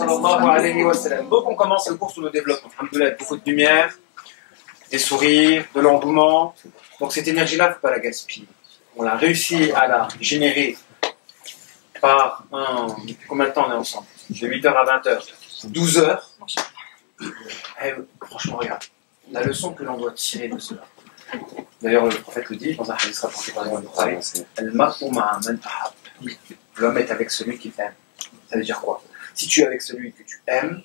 sallallahu alayhi wa sallam. Donc on commence le cours sur le développement. Alhamdoulilah, beaucoup de lumière, des sourires, de l'engouement. Donc cette énergie-là, il ne faut pas la gaspiller. On a réussi à la générer par un... Combien de temps on est ensemble? De 8h à 20h. 12h. Et franchement, regarde. La leçon que l'on doit tirer de cela. D'ailleurs, le prophète le dit dans un hadith rapporté par l'imam Bukhari, l'homme est avec celui qu'il aime. Ça veut dire quoi? Si tu es avec celui que tu aimes,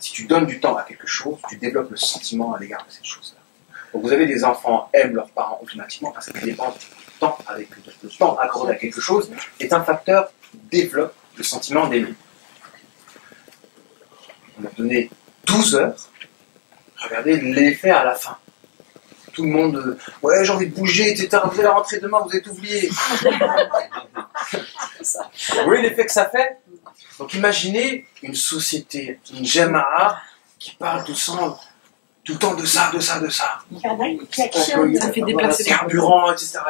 si tu donnes du temps à quelque chose, tu développes le sentiment à l'égard de cette chose-là. Donc vous avez des enfants aiment leurs parents automatiquement parce qu'ils dépendent du temps avec eux. Le temps accordé à quelque chose est un facteur qui développe le sentiment d'aimer. On a donné 12 heures. Regardez l'effet à la fin. Tout le monde, ouais, j'ai envie de bouger, etc. Vous allez rentrer demain, vous êtes oublié. Vous voyez l'effet que ça fait? Donc imaginez une société, une jama'a qui parle tout le temps de ça. Ça fait déplacer carburant, etc.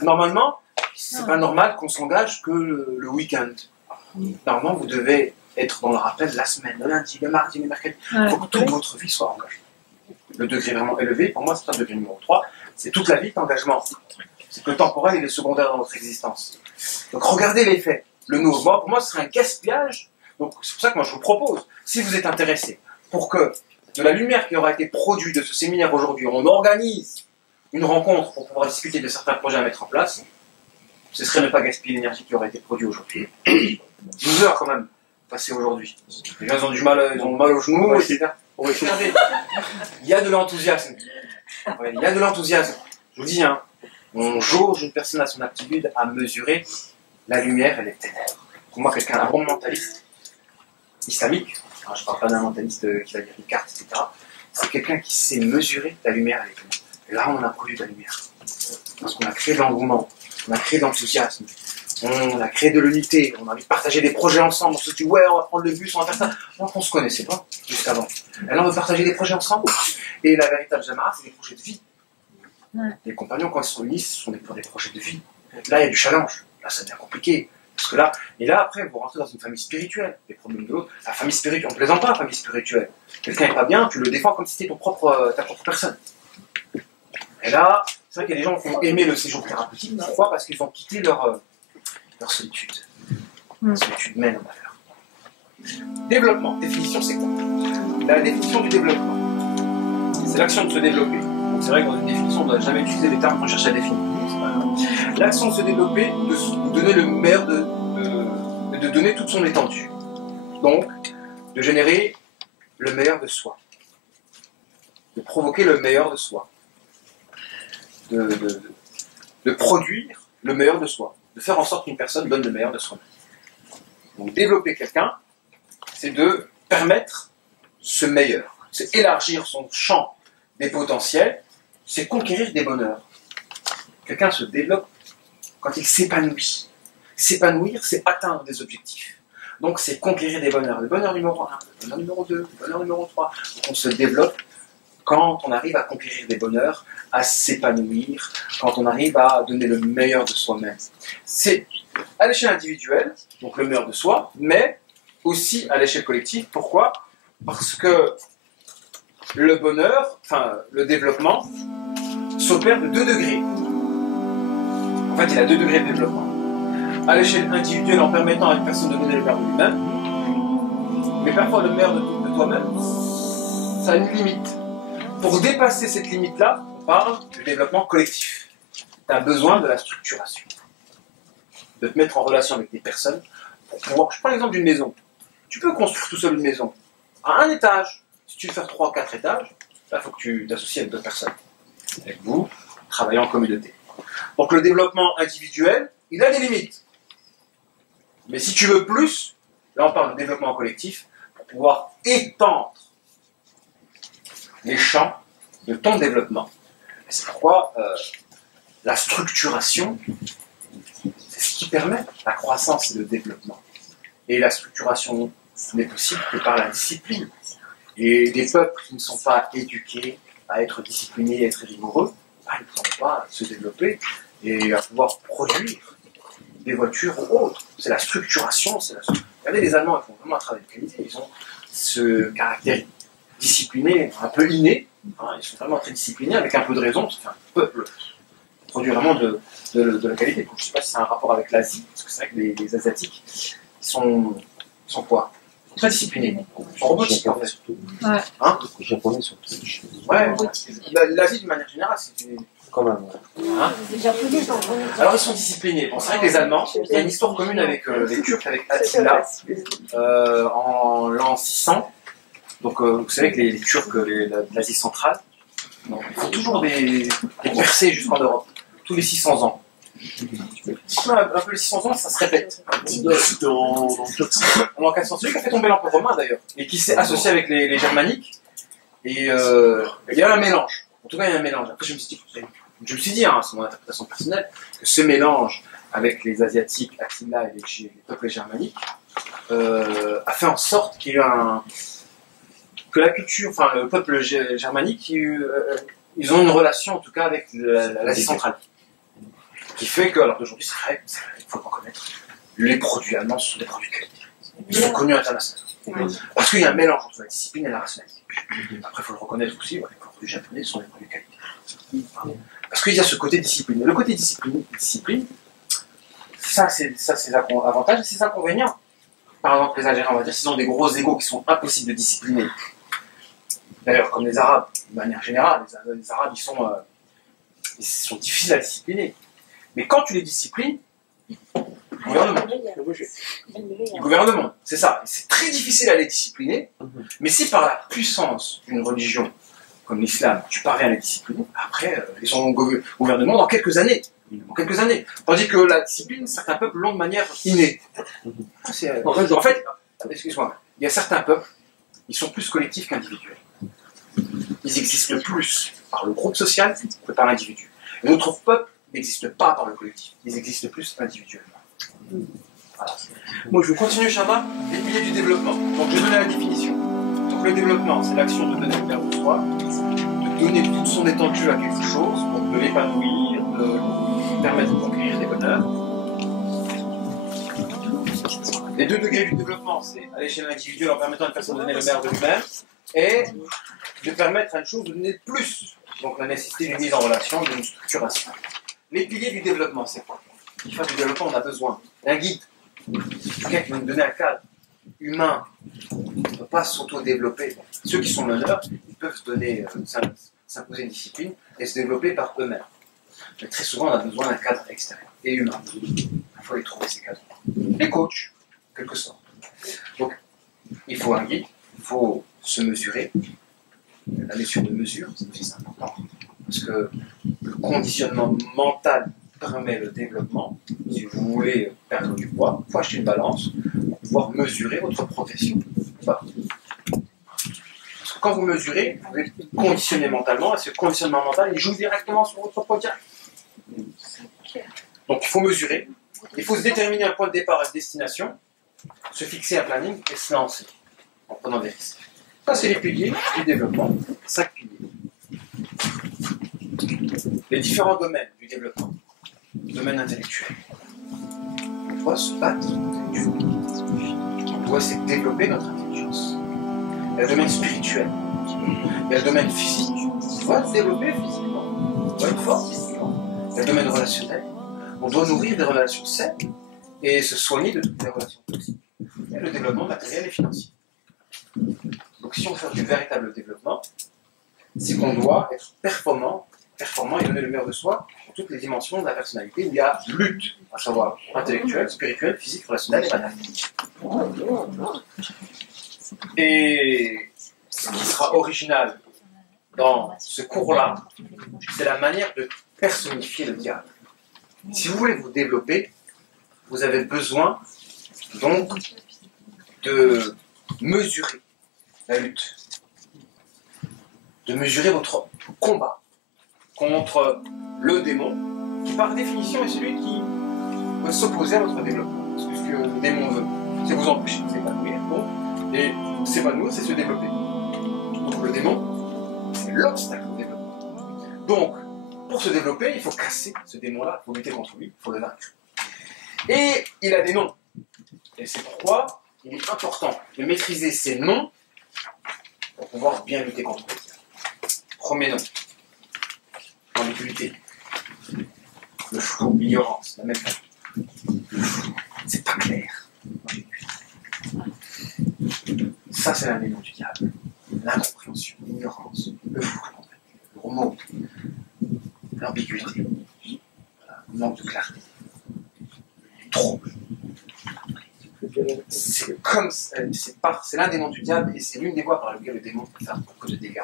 Normalement, c'est pas normal qu'on s'engage que le week-end. Normalement, vous devez être dans le rappel de la semaine, le lundi, le mardi, le mercredi. Il faut que toute votre vie soit engagée. Le degré vraiment élevé, pour moi, c'est le degré numéro 3. C'est toute la vie d'engagement. C'est que le temporel, il est secondaire dans votre existence. Donc regardez l'effet. Le nouveau, pour moi, ce serait un gaspillage. Donc c'est pour ça que moi, je vous propose, si vous êtes intéressé, pour que de la lumière qui aura été produite de ce séminaire aujourd'hui, on organise une rencontre pour pouvoir discuter de certains projets à mettre en place, ce serait ne pas gaspiller l'énergie qui aura été produite aujourd'hui. 12 heures quand même, passées aujourd'hui. Les gens ils ont mal aux genoux, etc. Regardez, il y a de l'enthousiasme. Il y a de l'enthousiasme. Je vous dis, hein, on jauge une personne à son aptitude à mesurer la lumière et les ténèbres. Pour moi, quelqu'un, un bon mentaliste islamique, hein, je ne parle pas d'un mentaliste qui va lire une carte, etc. C'est quelqu'un qui sait mesurer la lumière et les ténèbres. Et là, on a produit de la lumière. Parce qu'on a créé de l'engouement, on a créé de l'enthousiasme. On a créé de l'unité, on a envie de partager des projets ensemble, on se dit ouais on va prendre le bus, on va faire ça. Donc on se connaissait pas jusqu'avant. Et là on veut partager des projets ensemble. Et la véritable Jama'a, c'est des projets de vie. Les compagnons quand ils sont unis, ce sont pour des projets de vie. Là il y a du challenge, là ça devient compliqué. Parce que là, et là après vous rentrez dans une famille spirituelle, les problèmes de l'autre. La famille spirituelle, on ne plaisante pas la famille spirituelle. Quelqu'un n'est pas bien, tu le défends comme si c'était ta propre personne. Et là, c'est vrai qu'il y a des gens qui ont aimé le séjour thérapeutique. Pourquoi? Parce qu'ils ont quitté leur solitude. La solitude mène au malheur. Développement. Définition, c'est quoi? La définition du développement, c'est l'action de se développer. Donc c'est vrai que dans une définition, on ne doit jamais utiliser les termes qu'on cherche à définir. L'action de se développer, de donner le meilleur, de donner toute son étendue. Donc, de générer le meilleur de soi. De provoquer le meilleur de soi. De produire le meilleur de soi. De faire en sorte qu'une personne donne le meilleur de soi-même. Donc développer quelqu'un, c'est de permettre ce meilleur. C'est élargir son champ des potentiels, c'est conquérir des bonheurs. Quelqu'un se développe quand il s'épanouit. S'épanouir, c'est atteindre des objectifs. Donc c'est conquérir des bonheurs. Le bonheur numéro 1, le bonheur numéro 2, le bonheur numéro 3. Donc on se développe quand on arrive à conquérir des bonheurs, à s'épanouir, quand on arrive à donner le meilleur de soi-même. C'est à l'échelle individuelle, donc le meilleur de soi, mais aussi à l'échelle collective. Pourquoi? Parce que le bonheur, enfin le développement, s'opère de 2 degrés. En fait, il y a 2 degrés de développement. À l'échelle individuelle, en permettant à une personne de donner le meilleur de lui-même, mais parfois le meilleur de toi-même, ça a une limite. Pour dépasser cette limite-là, on parle de développement collectif. Tu as besoin de la structuration. De te mettre en relation avec des personnes pour pouvoir... Je prends l'exemple d'une maison. Tu peux construire tout seul une maison à un étage. Si tu veux faire 3 ou 4 étages, là, il faut que tu t'associes avec d'autres personnes. Avec vous, travailler en communauté. Donc le développement individuel, il a des limites. Mais si tu veux plus, là on parle de développement collectif, pour pouvoir étendre les champs de ton développement. Et c'est pourquoi la structuration, c'est ce qui permet la croissance et le développement. Et la structuration n'est possible que par la discipline. Et des peuples qui ne sont pas éduqués à être disciplinés, à être rigoureux, ils ne pourront pas se développer et à pouvoir produire des voitures ou autres. C'est la structuration, Regardez, les Allemands, ils font vraiment un travail de qualité. Ils ont ce caractère discipliné, un peu inné. Hein, ils sont vraiment très disciplinés, avec un peu de raison. Enfin, un peuple produit vraiment de la qualité. Donc, je ne sais pas si c'est un rapport avec l'Asie, parce que c'est vrai que les Asiatiques sont quoi? Très disciplinés. Ils sont robotiques en fait. Ouais. Hein? Les Japonais surtout. Ouais, l'Asie d'une manière générale, c'est du... Quand même. Hein? Les Japonais sont Alors ils sont disciplinés. Bon, c'est vrai que les Allemands, il y a une histoire commune avec les Turcs, avec Attila, en l'an 600. Donc vous savez que les Turcs, l'Asie centrale, donc, ils font toujours des percées jusqu'en Europe, tous les 600 ans. Un peu les 600 ans, ça se répète. Dans l'an 400, celui qui a fait tomber l'Empire romain d'ailleurs, et qui s'est associé avec les Germaniques. Et il y a un mélange. En tout cas, il y a un mélange. Après, je me suis dit, hein, c'est mon interprétation personnelle, que ce mélange avec les Asiatiques, Attila et les peuples germaniques, a fait en sorte qu'il y ait que la culture, enfin le peuple germanique, ils ont une relation en tout cas avec l'Asie centrale. Qui fait que, alors d'aujourd'hui, c'est vrai, il faut le reconnaître, les produits allemands sont des produits qualité. Ils sont connus internationalement. Parce qu'il y a un mélange entre la discipline et la rationalité. Après, il faut le reconnaître aussi, les produits japonais sont des produits qualité. Parce qu'il y a ce côté discipline. Le côté discipline, ça c'est ses avantages et ses inconvénients. Par exemple, les Algériens, on va dire, s'ils ont des gros égos qui sont impossibles de discipliner. D'ailleurs, comme les Arabes, de manière générale, les Arabes, ils sont difficiles à discipliner. Mais quand tu les disciplines, ils gouvernent le monde. Ils gouvernent le monde, c'est ça. C'est très difficile à les discipliner, mais si par la puissance d'une religion comme l'islam, tu parviens à les discipliner, après, ils sont au gouvernement dans quelques années. Tandis que la discipline, certains peuples l'ont de manière innée. En fait, excuse-moi, il y a certains peuples, ils sont plus collectifs qu'individuels. Ils existent plus par le groupe social que par l'individu. Et d'autres peuples n'existent pas par le collectif, ils existent plus individuellement. Voilà. Moi, je vais continuer, Inch'Allah, les piliers du développement. Donc, je vais donner la définition. Donc, le développement, c'est l'action de donner le verbe de soi, de donner toute son étendue à quelque chose, donc de l'épanouir, de permettre de conquérir des bonheurs. Les deux degrés du développement, c'est à l'échelle individuelle en permettant à une personne de donner le meilleur de lui-même, et de permettre à une chose de donner plus. Donc, la nécessité d'une mise en relation, d'une structuration. Les piliers du développement, c'est quoi? Pour faire du développement, on a besoin d'un guide, quelqu'un qui va nous donner un cadre humain. On ne peut pas s'auto-développer. Ceux qui sont meneurs, ils peuvent s'imposer une discipline et se développer par eux-mêmes. Mais très souvent, on a besoin d'un cadre extérieur et humain. Il faut les trouver, ces cadres. Les coachs, en quelque sorte. Donc, il faut un guide, il faut se mesurer. La notion de mesure, c'est aussi important. Parce que le conditionnement mental permet le développement. Si vous voulez perdre du poids, il faut acheter une balance pour pouvoir mesurer votre progression. Parce que quand vous mesurez, vous êtes conditionné mentalement, et ce conditionnement mental, il joue directement sur votre poids direct. Donc il faut mesurer, il faut se déterminer un point de départ et une destination, se fixer un planning et se lancer en prenant des risques. Ça, c'est les piliers du développement, 5 piliers. Les différents domaines du développement. Domaine intellectuel. On doit se battre intellectuellement. On doit essayer de développer notre intelligence. Il y a le domaine spirituel. Il y a le domaine physique. On doit se développer physiquement. On doit être fort physiquement. Il y a le domaine relationnel. On doit nourrir des relations saines et se soigner de toutes les relations toxiques. Il y a le développement matériel et financier. Donc si on veut faire du véritable développement, c'est qu'on doit être performant et donner le meilleur de soi dans toutes les dimensions de la personnalité. Il y a lutte, à savoir intellectuelle, spirituelle, physique, relationnelle et matérielle. Et ce qui sera original dans ce cours-là, c'est la manière de personnifier le diable. Si vous voulez vous développer, vous avez besoin donc de mesurer la lutte, de mesurer votre combat contre le démon, qui par définition est celui qui veut s'opposer à votre développement. Parce que ce que le démon veut, c'est vous empêcher de s'épanouir, et s'épanouir, c'est se développer. Donc le démon, c'est l'obstacle au développement. Donc, pour se développer, il faut casser ce démon-là, il faut lutter contre lui, il faut le vaincre. Et il a des noms. Et c'est pourquoi il est important de maîtriser ces noms pour pouvoir bien lutter contre les diables. Premier nom, l'ambiguïté, le flou, l'ignorance, la même chose. Le flou, c'est pas clair. Ça, c'est l'un des noms du diable. L'incompréhension, l'ignorance, le flou, le gros mot, l'ambiguïté, le manque de clarté, le trouble. C'est l'un des noms du diable et c'est l'une des voies par lesquelles le démon peut faire beaucoup de dégâts.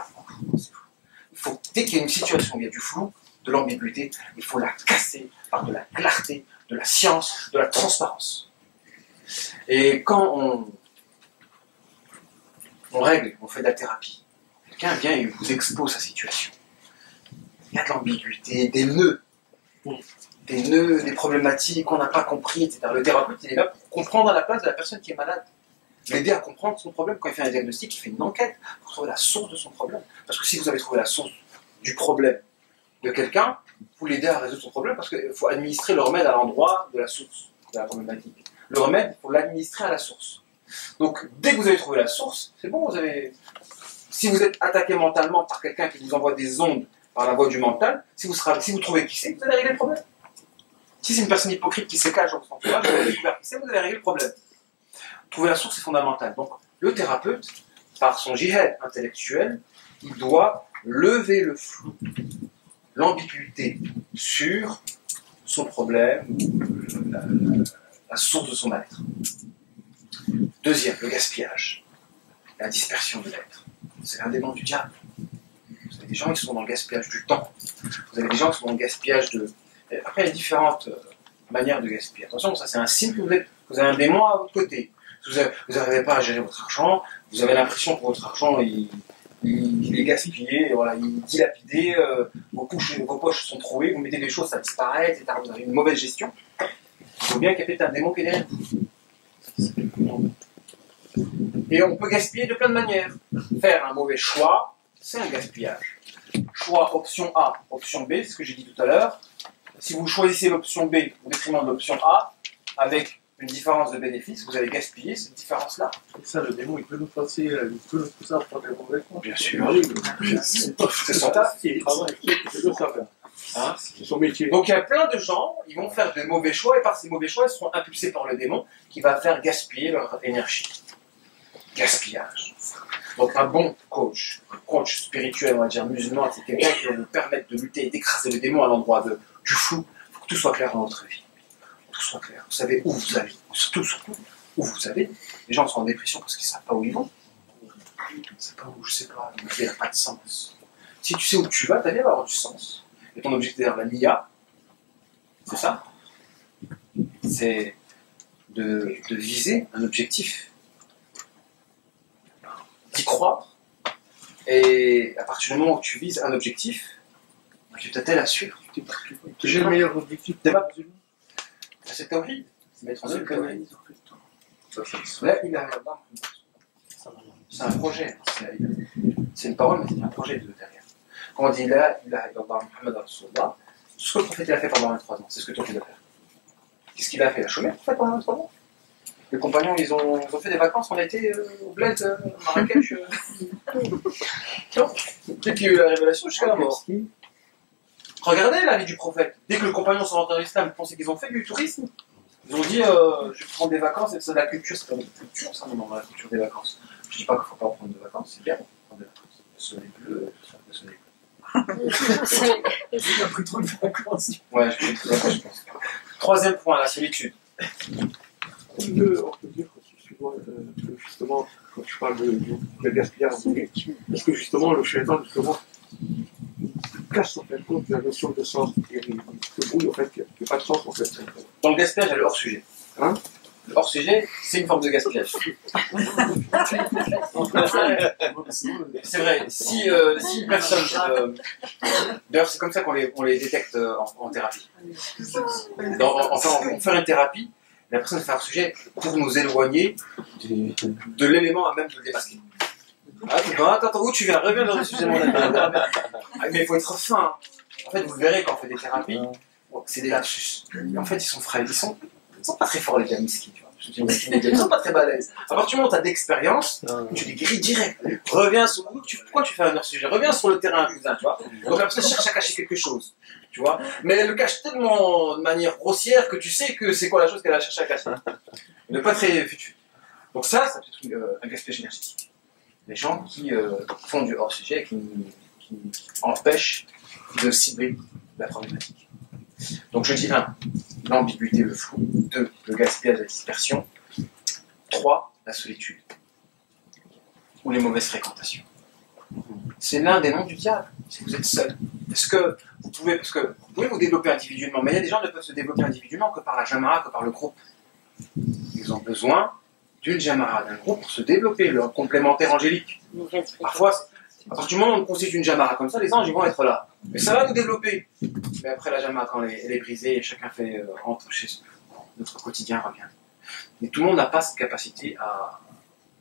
Dès qu'il y a une situation où il y a du flou, de l'ambiguïté, il faut la casser par de la clarté, de la science, de la transparence. Et quand on règle, on fait de la thérapie, quelqu'un vient et vous expose sa situation. Il y a de l'ambiguïté, des nœuds, des problématiques qu'on n'a pas compris, etc. Le thérapeute, il est là pour comprendre à la place de la personne qui est malade. L'aider à comprendre son problème. Quand il fait un diagnostic, il fait une enquête pour trouver la source de son problème. Parce que si vous avez trouvé la source du problème de quelqu'un, vous l'aidez à résoudre son problème parce qu'il faut administrer le remède à l'endroit de la source de la problématique. Le remède, il faut l'administrer à la source. Donc, dès que vous avez trouvé la source, c'est bon, si vous êtes attaqué mentalement par quelqu'un qui vous envoie des ondes par la voie du mental, si vous trouvez qui c'est, vous allez régler le problème. Si c'est une personne hypocrite qui se cache dans son entourage, vous allez découvrir qui c'est, vous allez régler le problème. Trouver la source est fondamental. Donc, le thérapeute, par son jihad intellectuel, il doit lever le flou, l'ambiguïté sur son problème, la source de son mal-être. Deuxième, le gaspillage, la dispersion de l'être. C'est l'un des noms du diable. Vous avez des gens qui sont dans le gaspillage du temps. Vous avez des gens qui sont dans le gaspillage de... Après, il y a différentes manières de gaspiller. Attention, ça c'est un signe que vous avez un démon à votre côté. Vous n'arrivez pas à gérer votre argent, vous avez l'impression que votre argent il est gaspillé, voilà, il est dilapidé, vos poches sont trouées, vous mettez des choses, ça disparaît, etc. Vous avez une mauvaise gestion. Il faut bien qu'il y ait peut-être un démon qui est derrière vous. Et on peut gaspiller de plein de manières. Faire un mauvais choix, c'est un gaspillage. Choix option A, option B, c'est ce que j'ai dit tout à l'heure. Si vous choisissez l'option B au détriment de l'option A, avec une différence de bénéfice, vous allez gaspiller cette différence-là. Et ça, le démon, il peut nous passer, il peut nous pousser à prendre les mauvais points. Bien sûr. C'est son taf. C'est son métier. Donc il y a plein de gens, ils vont faire de mauvais choix, et par ces mauvais choix, ils seront impulsés par le démon, qui va faire gaspiller leur énergie. Gaspillage. Donc un bon coach, un coach spirituel, on va dire musulman, c'est quelqu'un qui va vous permettre de lutter et d'écraser le démon à l'endroit du flou. Il faut que tout soit clair dans votre vie. Tout soit clair. Vous savez où vous allez, surtout où vous allez. Les gens sont en dépression parce qu'ils ne savent pas où ils vont. Ils ne savent pas où, je ne sais pas. Donc, il n'y a pas de sens. Si tu sais où tu vas, ta vie va avoir du sens. Et ton objectif derrière la NIA, c'est ça. C'est de viser un objectif. D'y croire. Et à partir du moment où tu vises un objectif, tu t'attelles à suivre. J'ai le meilleur objectif. C'est tawhid. C'est mettre en œuvre le tawhid. C'est un projet. C'est une parole, mais c'est un projet derrière. Quand on dit là, il a Muhammad Rasulullah, tout ce que le prophète a fait pendant 23 ans, c'est ce que toi tu dois faire. Qu'est-ce qu'il a fait? Il a chômé le prophète pendant 23 ans. Les compagnons, ils ont fait des vacances, on a été au bled Marrakech. Dès qu'il y a eu la révélation, jusqu'à la mort. Regardez la vie du prophète. Dès que le compagnon sont rentrés dans l'islam, vous pensez qu'ils ont fait du tourisme? Ils ont dit, je vais prendre des vacances, et c'est de la culture, c'est pas une culture, ça, non, la culture des vacances. Je dis pas qu'il ne faut pas prendre de vacances, c'est bien de prendre des vacances. Le soleil bleu, le soleil bleu. J'ai pris trop de vacances. Ouais, je pris trop de vacances, je pense. Troisième point, la solitude. On peut dire que justement, quand tu parles de gaspillage, parce que justement, le shaitan, justement, casse en fait compte la notion de sens. Il se brouille en fait, il n'y a pas de sens en fait. Dans le gaspillage, il y a le hors-sujet. Hein? Le hors-sujet, c'est une forme de gaspillage. C'est vrai, si une personne... D'ailleurs, c'est comme ça qu'on les détecte en thérapie. On fait une thérapie, la personne fait un sujet pour nous éloigner de l'élément à même de le démasquer. Attends, où tu viens? Reviens dans le sujet, mon ami. Mais il faut être fin. En fait, vous verrez quand on fait des thérapies, c'est des lapsus. Et en fait, ils sont frêles. Ils sont pas très forts, les gars misquins. Ils sont pas très balèzes. À partir du moment où tu as d'expérience, tu les grilles direct. Reviens sur pourquoi tu fais un hors-sujet? Reviens sur le terrain, cousin, tu vois. Donc la personne cherche à cacher quelque chose, tu vois. Mais elle le cache tellement de manière grossière que tu sais que c'est quoi la chose qu'elle a cherché à cacher. Elle n'est pas très future. Donc ça peut être un gaspillage énergétique. Les gens qui font du hors-sujet et qui empêchent de cibler la problématique. Donc je dis 1, l'ambiguïté, le flou. 2, le gaspillage, la dispersion. 3, la solitude. Ou les mauvaises fréquentations. C'est l'un des noms du diable, si vous êtes seul. Parce que vous pouvez vous développer individuellement, mais il y a des gens qui ne peuvent se développer individuellement que par la jamara, que par le groupe. Ils ont besoin d'une jamara, d'un groupe pour se développer, leur complémentaire angélique. Parfois, à partir du moment où on constitue une jamara comme ça, les anges ils vont être là. Mais ça va nous développer. Mais après la jamara, quand elle est brisée, et chacun fait entre chez notre quotidien revient. Mais tout le monde n'a pas cette capacité à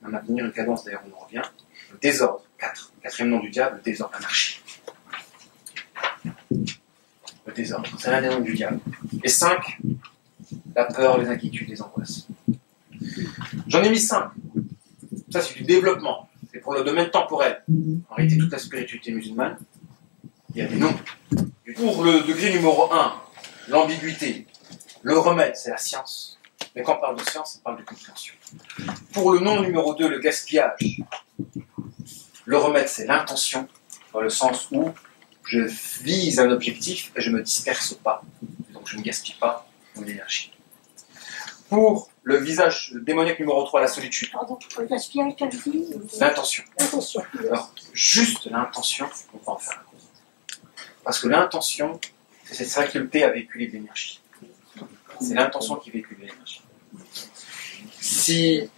maintenir une cadence, d'ailleurs on en revient. Le désordre, 4. Quatrième nom du diable, le désordre, l'anarchie. Le désordre, c'est l'un des noms du diable. Et 5, la peur, les inquiétudes, les angoisses. J'en ai mis 5. Ça c'est du développement. C'est pour le domaine temporel. En réalité, toute la spiritualité musulmane, il y a des noms. Pour le degré numéro 1, l'ambiguïté, le remède, c'est la science. Mais quand on parle de science, on parle de compréhension. Pour le nom numéro 2, le gaspillage, le remède, c'est l'intention, dans le sens où je vise un objectif et je ne me disperse pas. Donc je ne gaspille pas mon énergie. Pour le visage démoniaque numéro 3, la solitude. Pardon, le gaspillage, quelle vie? L'intention. L'intention. Alors, juste l'intention, on va en faire un coup. Parce que l'intention, c'est cette faculté à véhiculer de l'énergie. C'est l'intention qui véhicule de l'énergie. Si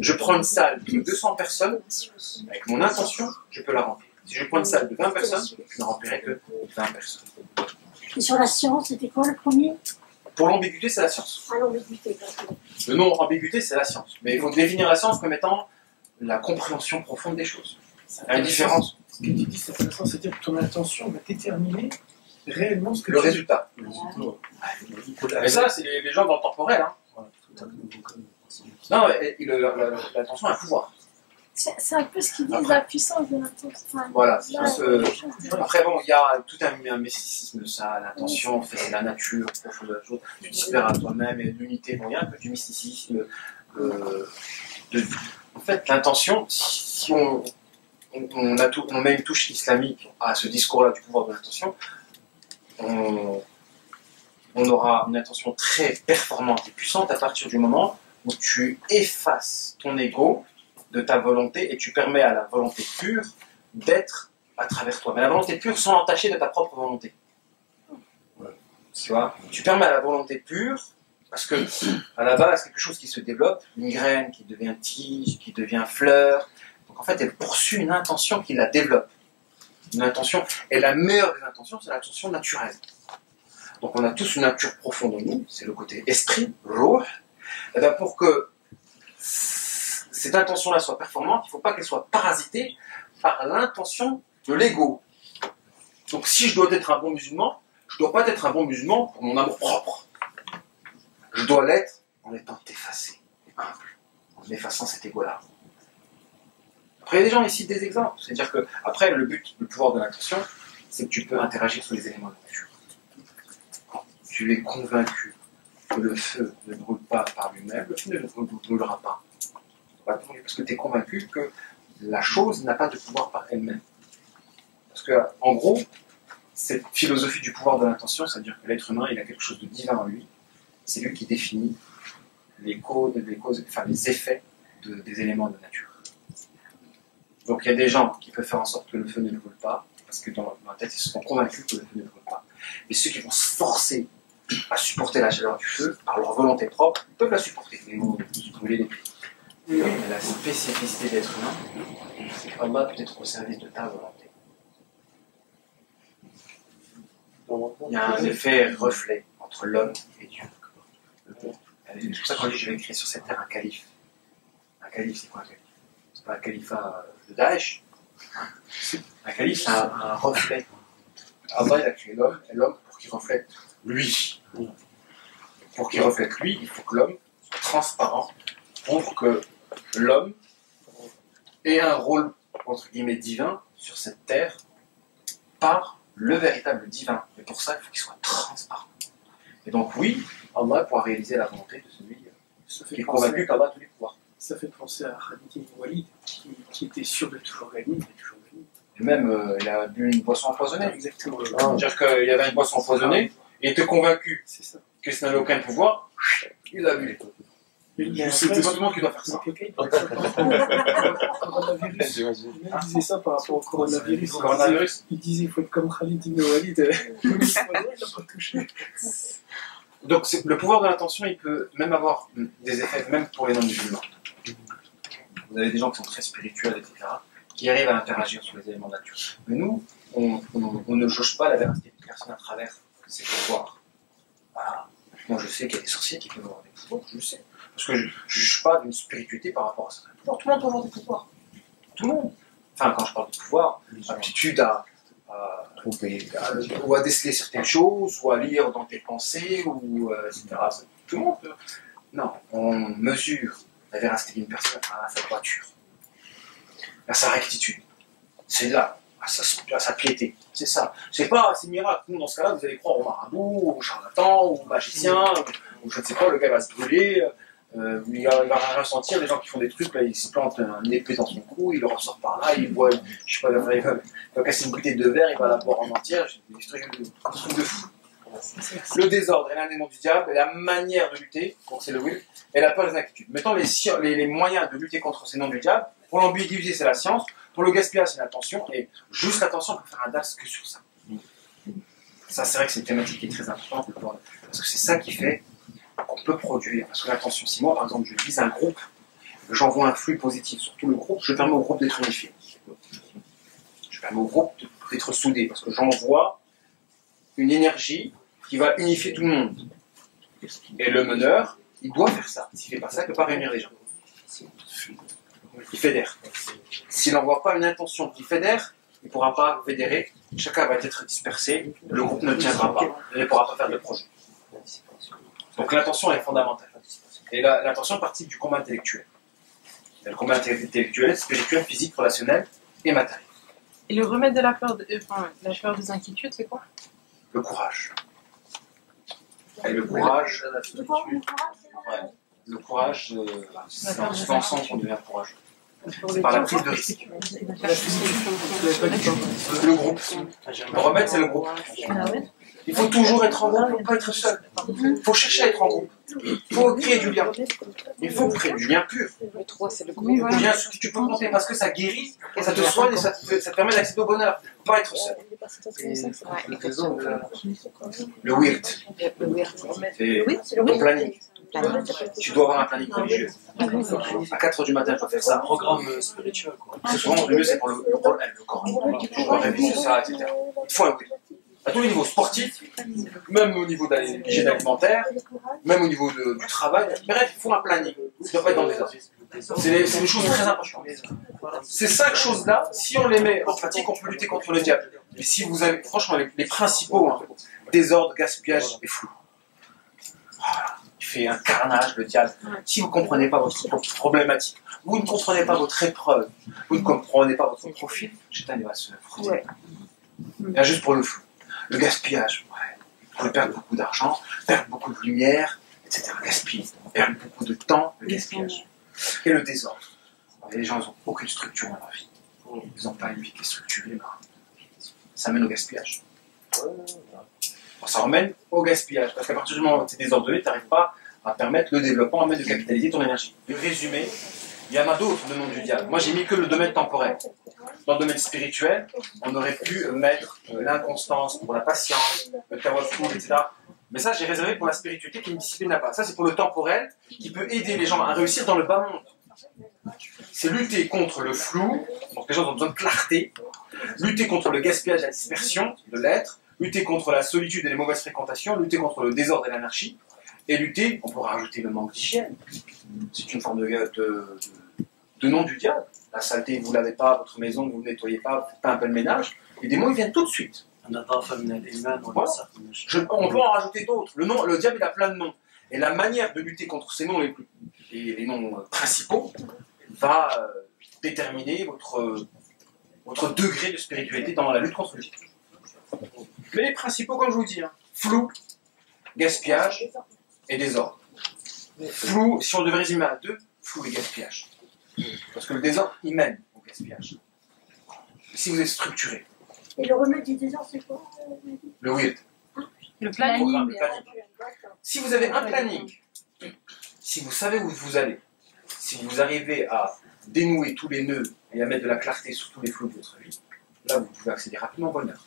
je prends une salle de 200 personnes, avec mon intention, je peux la remplir. Si je prends une salle de 20 personnes, je ne remplirai que 20 personnes. Et sur la science, c'était quoi le premier? Pour l'ambiguïté, c'est la science. Ah, l'ambiguïté. Le nom ambiguïté, c'est la science. Mais il faut définir la science comme étant la compréhension profonde des choses. La différence. Ce que tu dis, c'est intéressant, c'est-à-dire que ton intention va déterminer réellement ce que Le tu résultat. Mais ça, c'est les gens dans le temporel. Hein. Non, l'attention a un pouvoir. C'est un peu ce qu'ils disent, la puissance de l'intention. Enfin, Voilà. là, Après, bon, il y a tout un mysticisme de ça. L'intention, c'est la nature, profonde de la chose. Tu t'inspires à toi-même et l'unité. Bon, il y a un peu du mysticisme. En fait, l'intention, si on met une touche islamique à ce discours-là du pouvoir de l'intention, on aura une intention très performante et puissante à partir du moment où tu effaces ton ego de ta volonté et tu permets à la volonté pure d'être à travers toi. Mais la volonté pure sans entacher de ta propre volonté. Tu vois, tu permets à la volonté pure, parce que à la base, quelque chose qui se développe, une graine qui devient tige, qui devient fleur. Donc en fait, elle poursuit une intention qui la développe. Une intention, et la meilleure des intentions, c'est l'intention naturelle. Donc on a tous une nature profonde en nous, c'est le côté esprit, ruh. Et bien pour que cette intention-là soit performante, il ne faut pas qu'elle soit parasitée par l'intention de l'ego. Donc si je dois être un bon musulman, je ne dois pas être un bon musulman pour mon amour propre. Je dois l'être en étant effacé, humble, en effaçant cet ego-là. Après, il y a des gens ici des exemples. C'est-à-dire que, après, le but, le pouvoir de l'intention, c'est que tu peux interagir sur les éléments de la nature. Quand tu es convaincu que le feu ne brûle pas par lui-même, le feu ne brûlera pas. Parce que tu es convaincu que la chose n'a pas de pouvoir par elle-même. Parce que, en gros, cette philosophie du pouvoir de l'intention, c'est-à-dire que l'être humain, il a quelque chose de divin en lui. C'est lui qui définit les effets des éléments de la nature. Donc il y a des gens qui peuvent faire en sorte que le feu ne brûle pas, parce que dans la tête, ils sont convaincus que le feu ne brûle pas. Mais ceux qui vont se forcer à supporter la chaleur du feu, par leur volonté propre, ils peuvent la supporter, mais ils vont se brûler les pieds. Mais la spécificité d'être humain, c'est qu'Allah peut être au service de ta volonté. Il y a un effet reflet entre l'homme et Dieu. C'est pour ça qu'on dit je vais écrire sur cette terre un calife. Un calife, c'est quoi un calife? C'est pas un califat de Daesh. Un calife, c'est un reflet. Allah, il a créé l'homme, et l'homme pour qu'il reflète lui. Pour qu'il reflète lui, il faut que l'homme soit transparent pour que l'homme ait un rôle, entre guillemets, divin sur cette terre par le véritable divin. Et pour ça, il faut qu'il soit transparent. Et donc oui, Allah pourra réaliser la volonté de celui qui est convaincu qu'Allah a tous les pouvoirs. Ça fait penser à Khalid ibn Walid, qui était sûr de toujours gagner, mais toujours gagné. Et même, il a bu une boisson empoisonnée. Exactement. C'est-à-dire qu'il y avait une boisson empoisonnée, il était convaincu que ça n'avait aucun pouvoir, il a bu. C'est tout le monde qui doit faire ça. Il disait ça par rapport au coronavirus. Il disait il faut être comme Khalid ibn Walid. Il n'a pas touché. Donc le pouvoir de l'intention, il peut même avoir des effets, même pour les non-musulmans. Vous avez des gens qui sont très spirituels, etc., qui arrivent à interagir sur les éléments de nature. Mais nous, on ne jauge pas la véracité d'une personne à travers ses pouvoirs. Voilà. Moi, je sais qu'il y a des sorciers qui peuvent avoir des pouvoirs, je le sais. Parce que je ne juge pas d'une spiritualité par rapport à certains pouvoirs. Tout le monde peut avoir des pouvoirs. Tout le monde. Enfin, quand je parle de pouvoir, aptitude ou à déceler certaines choses, ou à lire dans tes pensées, ou etc. Tout le monde peut. Non, on mesure la véracité d'une personne à sa droiture, à sa rectitude. C'est là, à sa piété. C'est ça. C'est pas ces miracles. Nous, dans ce cas-là, vous allez croire au marabout, au charlatan, au magicien, ou je ne sais pas, le gars va se brûler. Il va rien sentir, les gens qui font des trucs, là, ils se plantent un épée dans son cou, il ressort par là, il boit, je sais pas, il va casser une bouteille de verre, il va la boire en entière, des trucs de fou. Le désordre est l'un des noms du diable, et la manière de lutter, donc c'est le will, et la peur des inquiétudes. Mettons les moyens de lutter contre ces noms du diable, pour l'ambiguïté c'est la science, pour le gaspillage c'est l'attention, et juste l'attention, on peut faire un DAS que sur ça. Ça c'est vrai que c'est une thématique qui est très importante, parce que c'est ça qui fait qu'on peut produire. Parce que l'attention, si moi par exemple je vise un groupe, j'envoie un flux positif sur tout le groupe, je permets au groupe d'être unifié. Je permets au groupe d'être soudé, parce que j'envoie une énergie qui va unifier tout le monde. Et le meneur, il doit faire ça. S'il ne fait pas ça, il ne peut pas réunir les gens. Il fédère. S'il n'envoie pas une intention qui fédère, il ne pourra pas fédérer, chacun va être dispersé, le groupe ne tiendra pas, il ne pourra pas faire de projet. Donc l'intention est fondamentale. Et l'intention participe du combat intellectuel. Le combat intellectuel, spirituel, physique, relationnel et matériel. Et le remède de la peur, la peur des inquiétudes, c'est quoi? Le courage. Et le courage, le courage, c'est ensemble qu'on devient courageux. C'est par la prise de risque. Le groupe. Le remède, c'est le groupe. Il faut toujours être en groupe, il ne faut pas être seul. Il faut chercher à être en groupe. Il faut créer du lien. Il faut créer du lien pur. Le 3, c'est le groupe. Du lien sur qui tu peux compter parce que ça guérit, ça te soigne et ça te permet d'accéder au bonheur. Il ne faut pas être seul. Le wird. C'est ton planning. Tu dois avoir un planning religieux. À 4h du matin, je dois faire ça. Un programme spirituel. C'est souvent le mieux, c'est pour le corps. Je dois réviser ça, etc. Il faut un wird. À tous les niveaux sportifs, même au niveau de l'hygiène alimentaire, même au niveau du travail. Bref, il faut un planning. Ça ne doit pas être dans le désordre. C'est des choses très importantes. Ces 5 choses-là, si on les met en pratique, on peut lutter contre le diable. Mais si vous avez, franchement, les principaux, désordre, gaspillage et flou. Il fait un carnage, le diable. Si vous ne comprenez pas votre problématique, vous ne comprenez pas votre épreuve, vous ne comprenez pas votre profil, Chétan va se frotter. Là, juste pour le flou. Le gaspillage, vous pouvez perdre beaucoup d'argent, perdre beaucoup de lumière, etc. Gaspiller, perdre beaucoup de temps, le gaspillage. Et le désordre. Les gens n'ont aucune structure dans leur vie. Ils n'ont pas une vie qui est structurée. Ça mène au gaspillage. Ça ramène au gaspillage. Parce qu'à partir du moment où tu es désordonné, tu n'arrives pas à permettre le développement, à mettre de capitaliser ton énergie. Le résumé, il y en a d'autres, le nom du diable. Moi, j'ai mis que le domaine temporel. Dans le domaine spirituel, on aurait pu mettre l'inconstance pour la patience, le tawakkul, etc. Mais ça, j'ai réservé pour la spiritualité qui est une discipline à part. Ça, c'est pour le temporel qui peut aider les gens à réussir dans le bas monde. C'est lutter contre le flou, donc les gens ont besoin de clarté, lutter contre le gaspillage et la dispersion de l'être, lutter contre la solitude et les mauvaises fréquentations, lutter contre le désordre et l'anarchie, et lutter, on pourra rajouter le manque d'hygiène. C'est une forme de nom du diable. La saleté, vous ne lavez pas, votre maison, vous ne nettoyez pas, vous ne faites pas un peu de ménage, et des mots, ils viennent tout de suite. On peut en rajouter d'autres. Le diable, il a plein de noms. Et la manière de lutter contre ces noms les noms principaux va déterminer votre degré de spiritualité dans la lutte contre le vide. Mais les principaux, comme je vous dis, hein, flou, gaspillage et désordre. Flou, si on devait résumer à deux, flou et gaspillage. Parce que le désordre, il mène au gaspillage. Si vous êtes structuré. Et le remède du désordre, c'est quoi Le weird. Le planning. Le planning. Si vous avez un planning, si vous savez où vous allez, si vous arrivez à dénouer tous les nœuds et à mettre de la clarté sur tous les flous de votre vie, là vous pouvez accéder rapidement au bonheur.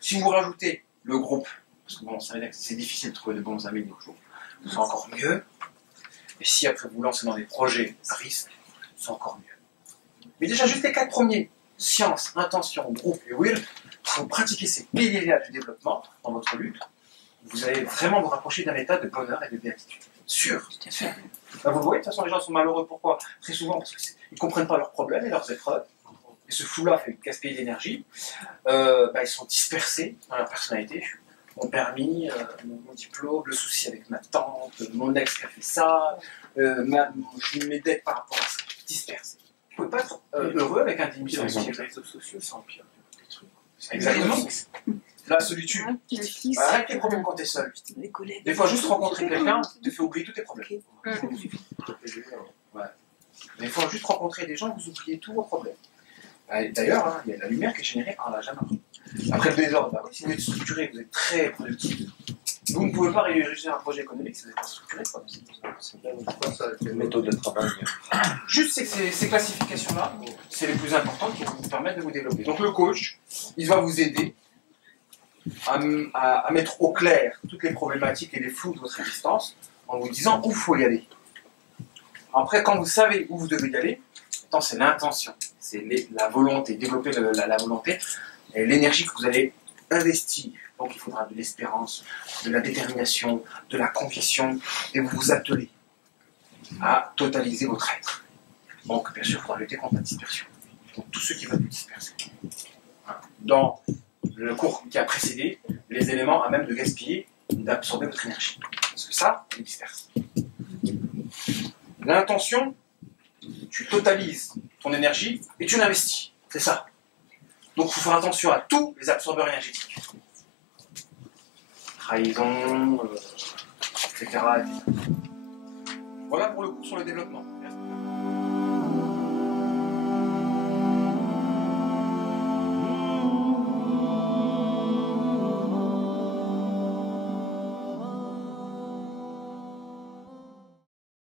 Si vous rajoutez le groupe, parce que bon, c'est difficile de trouver de bons amis de nos jours, c'est encore mieux. Et si après vous lancez dans des projets à risque, c'est encore mieux. Mais déjà, juste les 4 premiers, science, intention, groupe et will, si vous pratiquez ces piliers-là du développement dans votre lutte, vous allez vraiment vous rapprocher d'un état de bonheur et de béatitude. Sûr, bien sûr. Bah, vous le voyez, de toute façon, les gens sont malheureux. Pourquoi? Très souvent parce qu'ils ne comprennent pas leurs problèmes et leurs épreuves. Et ce flou-là fait gaspiller d'énergie. Ils sont dispersés dans leur personnalité. Mon permis, mon diplôme, le souci avec ma tante, mon ex qui a fait ça, mes dettes par rapport à ça. Dispersés. Vous ne pouvez pas être heureux avec un démission. Les réseaux sociaux, ça empire les trucs. Exactement. La solitude. Arrête tes problèmes quand tu es seul. Des fois, juste rencontrer quelqu'un te fait oublier tous tes problèmes. Ouais. Des fois, juste rencontrer des gens, vous oubliez tous vos problèmes. D'ailleurs, hein, il y a de la lumière qui est générée par la jamais. Après le désordre, bah oui, si vous êtes structuré, vous êtes très productif. Vous ne pouvez pas réussir un projet économique si vous n'êtes pas structuré. C'est une méthode de travail. Juste ces classifications-là, c'est les plus importantes qui vont vous permettre de vous développer. Donc le coach, il va vous aider à mettre au clair toutes les problématiques et les flous de votre existence en vous disant où il faut y aller. Après, quand vous savez où vous devez y aller, c'est l'intention, c'est la volonté, développer la volonté et l'énergie que vous allez investir. Donc il faudra de l'espérance, de la détermination, de la conviction, et vous vous attelez à totaliser votre être. Donc bien sûr, il faudra lutter contre la dispersion. Donc tous ceux qui veulent vous disperser. Dans le cours qui a précédé, les éléments à même de gaspiller, d'absorber votre énergie. Parce que ça, on disperse. L'intention, tu totalises ton énergie et tu l'investis. C'est ça. Donc il faut faire attention à tous les absorbeurs énergétiques. Trahison, etc. Voilà pour le cours sur le développement.